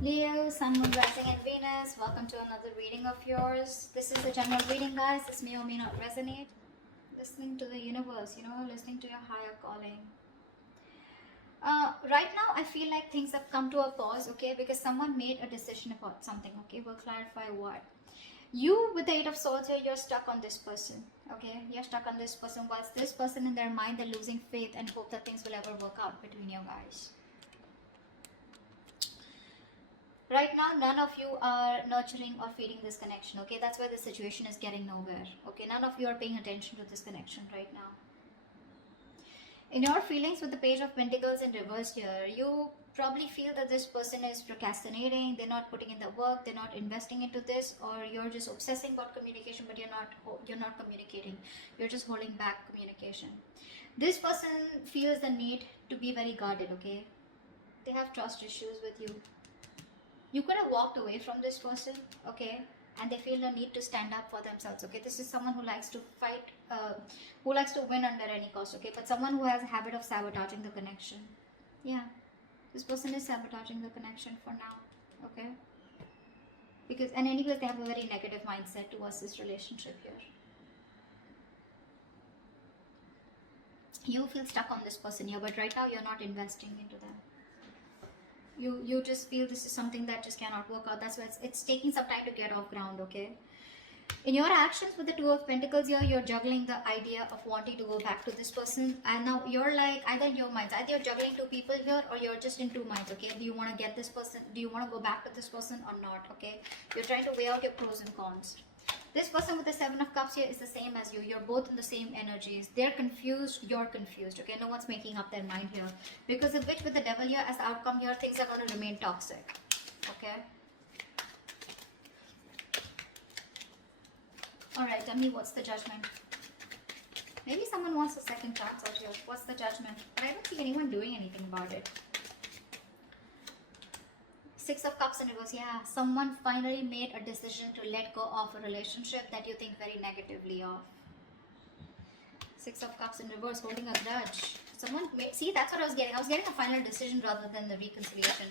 Leo, Sun, Moon, Rising, and Venus. Welcome to another reading of yours. This is a general reading, guys. This may or may not resonate. Listening to the universe, listening to your higher calling. Right now, I feel like things have come to a pause, okay? Because someone made a decision about something, okay? We'll clarify what. You, with the Eight of Swords here, you're stuck on this person, okay? You're stuck on this person. Whilst this person in their mind, they're losing faith and hope that things will ever work out between you guys. Right now, none of you are nurturing or feeding this connection, okay? That's why the situation is getting nowhere, okay? None of you are paying attention to this connection right now. In your feelings with the Page of Pentacles in reverse here, you probably feel that this person is procrastinating, they're not putting in the work, they're not investing into this, or you're just obsessing about communication, but you're not communicating. You're just holding back communication. This person feels the need to be very guarded, okay? They have trust issues with you. You could have walked away from this person, okay, and they feel the need to stand up for themselves, okay? This is someone who likes to fight, who likes to win under any cost, okay? But someone who has a habit of sabotaging the connection. Yeah, this person is sabotaging the connection for now, okay? Because, and anyways, they have a very negative mindset towards this relationship here. You feel stuck on this person here, but right now you're not investing into them. You just feel this is something that just cannot work out. That's why it's taking some time to get off ground, okay? In your actions with the Two of Pentacles here, you're juggling the idea of wanting to go back to this person. And now you're like, either in your minds, either you're juggling two people here or you're just in two minds, okay? Do you want to get this person? Do you want to go back to this person or not, okay? You're trying to weigh out your pros and cons. This person with the Seven of Cups here is the same as you. You're both in the same energies. They're confused, you're confused, okay? No one's making up their mind here. Because of which with the Devil here as the outcome here, things are going to remain toxic, okay? Alright, tell me what's the Judgment. Maybe someone wants a second chance out here. What's the Judgment? But I don't see anyone doing anything about it. Six of Cups in reverse. Yeah, someone finally made a decision to let go of a relationship that you think very negatively of. Six of Cups in reverse, holding a grudge. Someone made, see, that's what I was getting. I was getting a final decision rather than the reconciliation.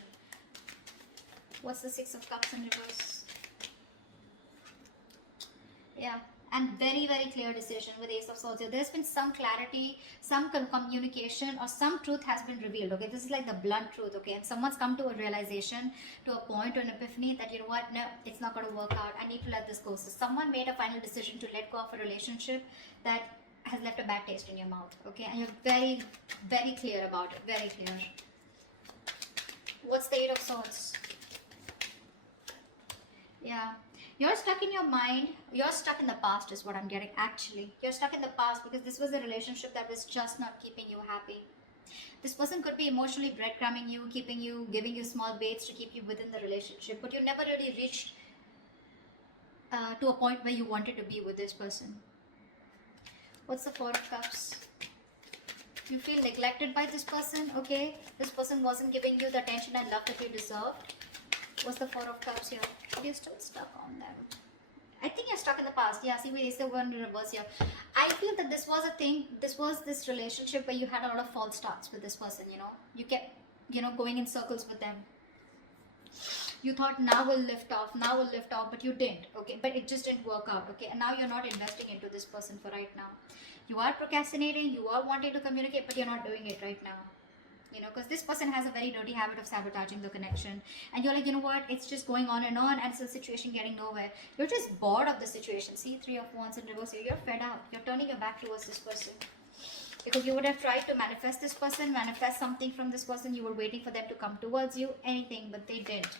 What's the Six of Cups in reverse? Yeah, and very, very clear decision with Ace of Swords here. There's been some clarity, some communication, or some truth has been revealed, okay? This is like the blunt truth, okay? And someone's come to a realization, to a point, or an epiphany that, you know what, no, it's not going to work out. I need to let this go. So someone made a final decision to let go of a relationship that has left a bad taste in your mouth, okay? And you're very, very clear about it, very clear. What's the Eight of Swords? Yeah. You're stuck in your mind. You're stuck in the past is what I'm getting, actually. You're stuck in the past because this was a relationship that was just not keeping you happy. This person could be emotionally breadcrumbing you, keeping you, giving you small baits to keep you within the relationship. But you never really reached to a point where you wanted to be with this person. What's the Four of Cups? You feel neglected by this person, okay? This person wasn't giving you the attention and love that you deserved. What's the Four of Cups here? You're still stuck on them. I think you're stuck in the past. Yeah, see, we still going to reverse here. I feel that this was a thing. This was this relationship where you had a lot of false starts with this person, you know. You kept, going in circles with them. You thought now we'll lift off, but you didn't, okay? But it just didn't work out, okay? And now you're not investing into this person for right now. You are procrastinating, you are wanting to communicate, but you're not doing it right now. Because this person has a very dirty habit of sabotaging the connection. And you're like, you know what, it's just going on, and it's a situation getting nowhere. You're just bored of the situation. See, Three of Wands in reverse here. You're fed up. You're turning your back towards this person. Because you would have tried to manifest this person, manifest something from this person. You were waiting for them to come towards you, anything, but they didn't.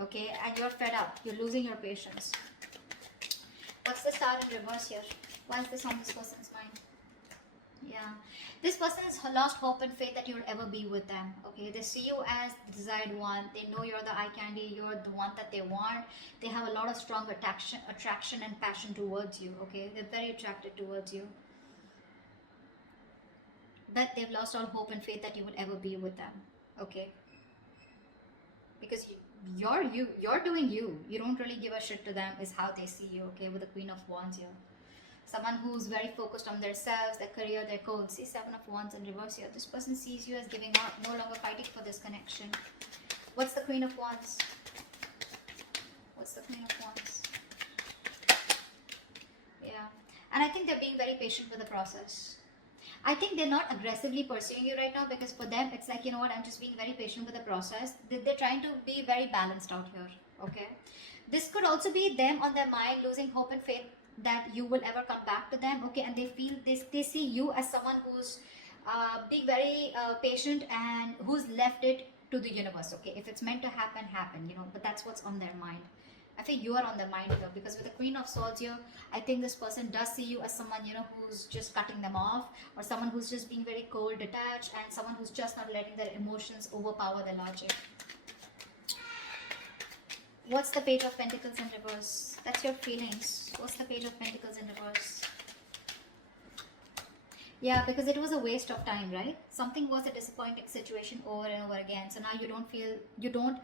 Okay, and you're fed up. You're losing your patience. What's the Star in reverse here? Why is this on this person's mind? Yeah, this person has lost hope and faith that you'll ever be with them, okay? They see you as the desired one. They know you're the eye candy. You're the one that they want. They have a lot of strong attraction and passion towards you, okay? They're very attracted towards you. But they've lost all hope and faith that you will ever be with them, okay? Because you're doing you. You don't really give a shit to them is how they see you, okay? With the Queen of Wands here. Someone who's very focused on themselves, their career, their goals. See, Seven of Wands in reverse here. This person sees you as giving up, no longer fighting for this connection. What's the Queen of Wands? What's the Queen of Wands? Yeah. And I think they're being very patient with the process. I think they're not aggressively pursuing you right now, because for them it's like, you know what, I'm just being very patient with the process. They're trying to be very balanced out here. Okay. This could also be them on their mind losing hope and faith that you will ever come back to them. Okay. And they feel this, they see you as someone who's being very patient and who's left it to the universe. Okay. If it's meant to happen, happen, you know, but that's what's on their mind. I think you are on their mind here, because with the Queen of Swords here, I think this person does see you as someone, you know, who's just cutting them off, or someone who's just being very cold, detached, and someone who's just not letting their emotions overpower their logic. What's the Page of Pentacles in reverse? That's your feelings. What's the Page of Pentacles in reverse? Yeah, because it was a waste of time, right? Something was a disappointing situation over and over again. So now you don't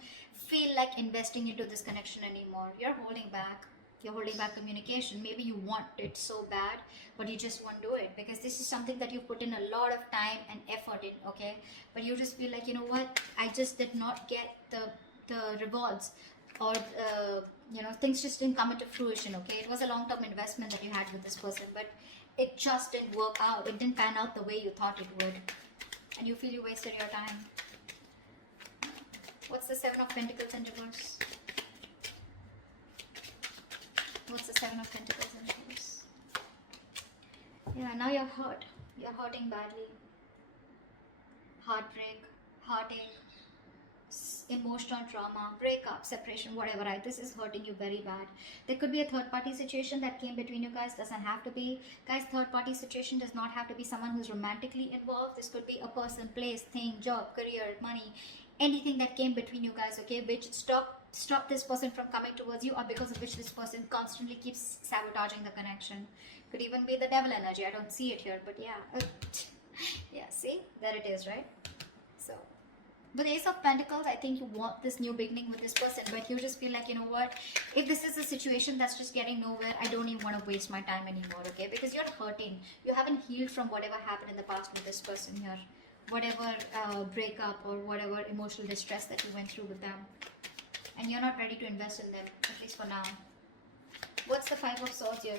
feel like investing into this connection anymore. You're holding back. You're holding back communication. Maybe you want it so bad, but you just won't do it, because this is something that you put in a lot of time and effort in, okay? But you just feel like, you know what, I just did not get the rewards, or you know, things just didn't come into fruition. Okay, it was a long-term investment that you had with this person, but it just didn't work out. It didn't pan out the way you thought it would, and you feel you wasted your time. What's the Seven of Pentacles in reverse? What's the Seven of Pentacles in reverse? Yeah, now you're hurt. You're hurting badly. Heartbreak, heartache, emotional trauma, breakup, separation, whatever, right? This is hurting you very bad. There could be a third party situation that came between you guys. Doesn't have to be. Guys, third party situation does not have to be someone who's romantically involved. This could be a person, place, thing, job, career, money, anything that came between you guys, okay, which stop this person from coming towards you, or because of which this person constantly keeps sabotaging the connection. Could even be the devil energy. I don't see it here, but yeah. Yeah, see, there it is, right? So with Ace of Pentacles, I think you want this new beginning with this person, but you just feel like, you know what, if this is a situation that's just getting nowhere, I don't even want to waste my time anymore, okay? Because you're hurting. You haven't healed from whatever happened in the past with this person here. Whatever breakup or whatever emotional distress that you went through with them. And you're not ready to invest in them, at least for now. What's the Five of Swords here?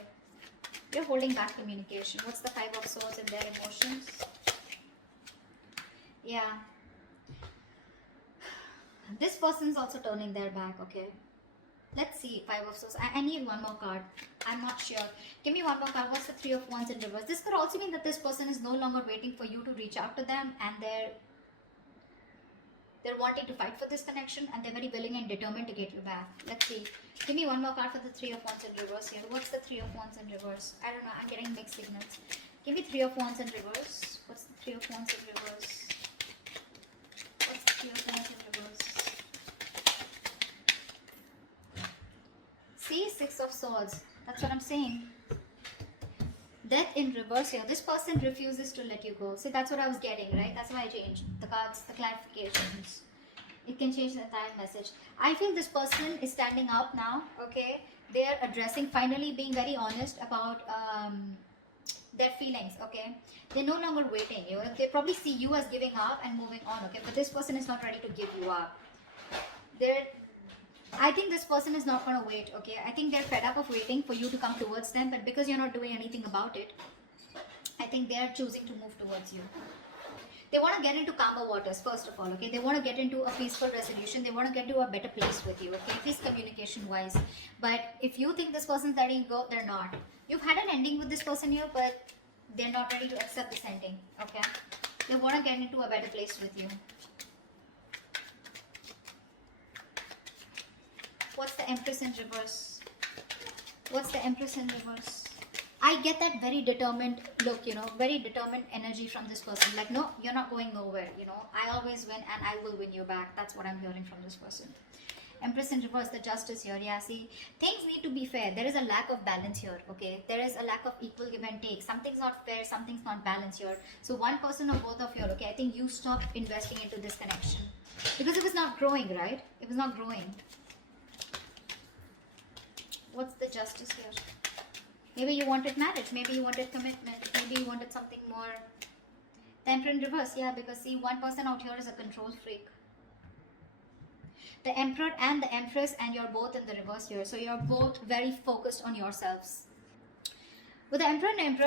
You're holding back communication. What's the Five of Swords in their emotions? Yeah. This person's also turning their back, okay? Let's see, Five of Swords. I need one more card. I'm not sure. Give me one more card. What's the Three of Wands in reverse? This could also mean that this person is no longer waiting for you to reach out to them, and they're wanting to fight for this connection, and they're very willing and determined to get you back. Let's see. Give me one more card for the Three of Wands in reverse here. What's the Three of Wands in reverse? I don't know. I'm getting mixed signals. Give me Three of Wands in reverse. What's the Three of Wands in reverse? What's the Three of Wands in reverse? See, Six of Swords. That's what I'm saying. Death in reverse here. This person refuses to let you go. See, that's what I was getting, right? That's why I changed the cards, the clarifications. It can change the entire message. I feel this person is standing up now, okay? They're addressing, finally being very honest about their feelings, okay? They're no longer waiting. They probably see you as giving up and moving on, okay? But this person is not ready to give you up. I think this person is not going to wait, okay? I think they're fed up of waiting for you to come towards them, but because you're not doing anything about it, I think they're choosing to move towards you. They want to get into calmer waters, first of all, okay? They want to get into a peaceful resolution. They want to get to a better place with you, okay? At least communication-wise. But if you think this person's letting go, they're not. You've had an ending with this person here, but they're not ready to accept this ending, okay? They want to get into a better place with you. What's the Empress in reverse? What's the Empress in reverse? I get that very determined look, you know, very determined energy from this person. Like, no, you're not going nowhere, you know. I always win and I will win you back. That's what I'm hearing from this person. Empress in reverse, the Justice here. Yeah, see, things need to be fair. There is a lack of balance here, okay? There is a lack of equal give and take. Something's not fair, something's not balanced here. So one person or both of you, okay, I think you stop investing into this connection. Because it was not growing, right? It was not growing. What's the Justice here? Maybe you wanted marriage. Maybe you wanted commitment. Maybe you wanted something more. The Emperor in reverse. Yeah, because see, one person out here is a control freak. The Emperor and the Empress, and you're both in the reverse here. So you're both very focused on yourselves. With the Emperor and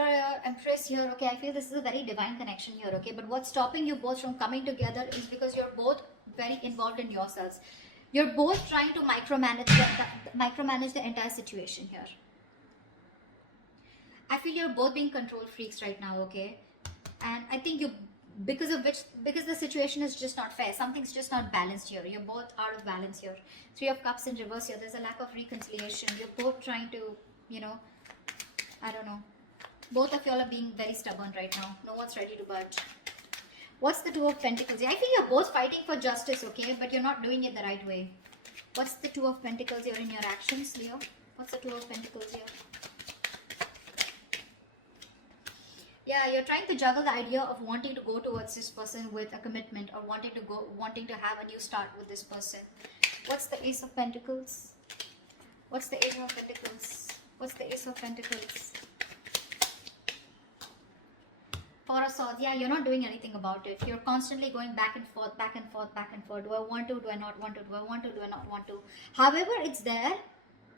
Empress here, okay, I feel this is a very divine connection here, okay. But what's stopping you both from coming together is because you're both very involved in yourselves. You're both trying to micromanage the entire situation here. I feel you're both being control freaks right now, okay? And I think because the situation is just not fair. Something's just not balanced here. You're both out of balance here. Three of Cups in reverse here. There's a lack of reconciliation. You're both trying to, I don't know. Both of y'all are being very stubborn right now. No one's ready to budge. What's the Two of Pentacles? I feel you're both fighting for justice, okay? But you're not doing it the right way. What's the Two of Pentacles here in your actions, Leo? What's the Two of Pentacles here? Yeah, you're trying to juggle the idea of wanting to go towards this person with a commitment, or wanting to have a new start with this person. What's the Ace of Pentacles? What's the Ace of Pentacles? What's the Ace of Pentacles? Four of Swords. Yeah, you're not doing anything about it. You're constantly going back and forth, back and forth, back and forth. Do I want to? Do I not want to? Do I want to? Do I not want to? However, it's there.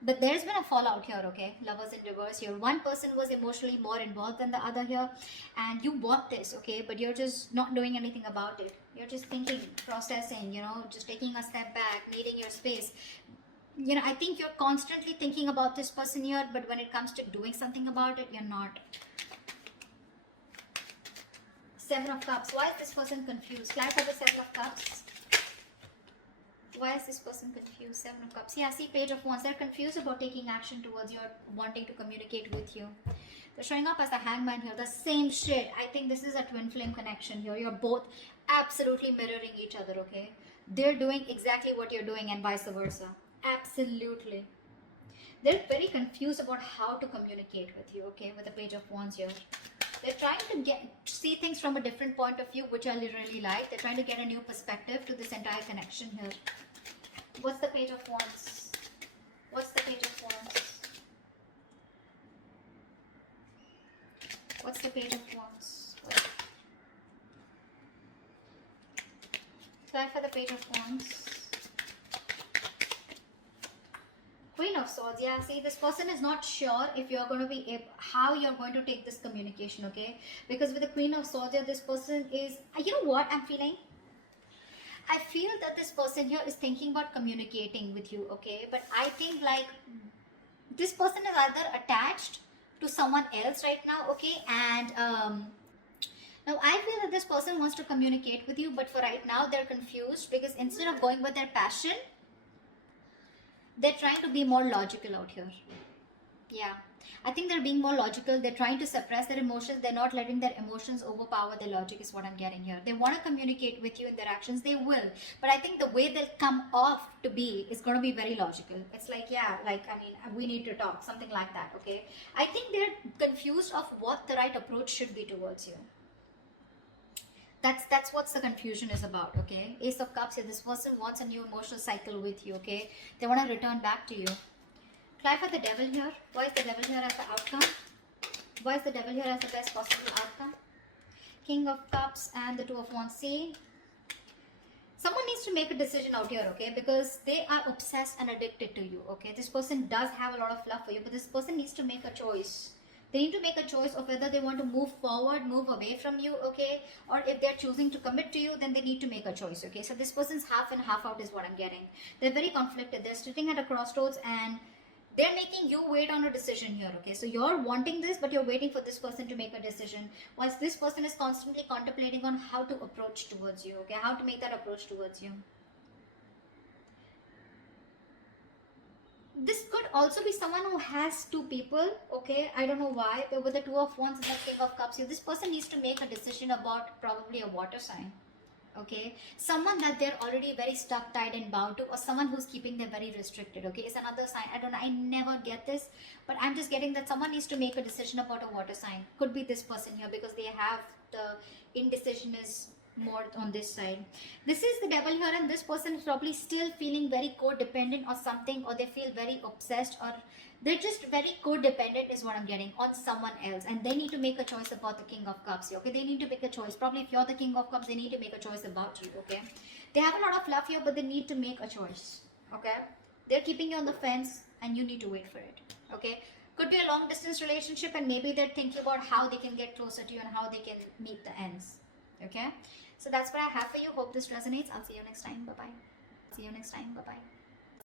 But there's been a fallout here, okay? Lovers in reverse here. One person was emotionally more involved than the other here. And you want this, okay? But you're just not doing anything about it. You're just thinking, processing, just taking a step back, needing your space. I think you're constantly thinking about this person here. But when it comes to doing something about it, you're not. Seven of Cups. Why is this person confused? Clarify the Seven of Cups. Why is this person confused? Seven of Cups. Yeah, see, Page of Wands. They're confused about taking action towards you or wanting to communicate with you. They're showing up as the Hangman here. The same shit. I think this is a twin flame connection here. You're both absolutely mirroring each other, okay? They're doing exactly what you're doing and vice versa. Absolutely. They're very confused about how to communicate with you, okay? With the Page of Wands here. They're trying to see things from a different point of view, which I really like. They're trying to get a new perspective to this entire connection here. What's the Page of Wands? What's the Page of Wands? What's the Page of Wands? Try for the Page of Wands. Queen of Swords. Yeah, see, this person is not sure if you're going to be how you're going to take this communication, okay? Because with the Queen of Swords here, this person is, you know what I'm feeling? I feel that this person here is thinking about communicating with you, okay? But I think like this person is either attached to someone else right now, okay? And now I feel that this person wants to communicate with you, but for right now they're confused because instead of going with their passion, they're trying to be more logical out here. Yeah, I think they're being more logical. They're trying to suppress their emotions. They're not letting their emotions overpower their logic is what I'm getting here. They want to communicate with you in their actions. They will. But I think the way they'll come off to be is going to be very logical. It's like, yeah, like, I mean, we need to talk. Something like that, okay? I think they're confused of what the right approach should be towards you. That's what the confusion is about, okay? Ace of Cups here. This person wants a new emotional cycle with you, okay? They want to return back to you. Clarify the Devil here. Why is the Devil here as the outcome? Why is the Devil here as the best possible outcome? King of Cups and the Two of Wands. See, someone needs to make a decision out here, okay? Because they are obsessed and addicted to you, okay? This person does have a lot of love for you, but this person needs to make a choice. They need to make a choice of whether they want to move forward, move away from you, okay? Or if they're choosing to commit to you, then they need to make a choice, okay? So this person's half and half out is what I'm getting. They're very conflicted. They're sitting at a crossroads and they're making you wait on a decision here, okay? So you're wanting this, but you're waiting for this person to make a decision. Whilst this person is constantly contemplating on how to approach towards you, okay? How to make that approach towards you. This could also be someone who has two people, okay? I don't know why, but with the Two of Wands and the King of Cups here, this person needs to make a decision about probably a water sign, okay? Someone that they're already very stuck, tied and bound to, or someone who's keeping them very restricted, okay? It's another sign. I don't know, I never get this, but I'm just getting that someone needs to make a decision about a water sign. Could be this person here because they have the indecision is more on this side. This is the Devil here, and this person is probably still feeling very codependent or something, or they feel very obsessed, or they're just very codependent is what I'm getting on someone else, and they need to make a choice about the King of Cups here, okay? They need to make a choice. Probably if you're the King of Cups, they need to make a choice about you, okay? They have a lot of love here, but they need to make a choice. Okay, they're keeping you on the fence, and you need to wait for it. Okay, could be a long distance relationship, and maybe they're thinking about how they can get closer to you and how they can meet the ends. Okay, so that's what I have for you. Hope this resonates. I'll see you next time. Bye bye. See you next time. Bye bye.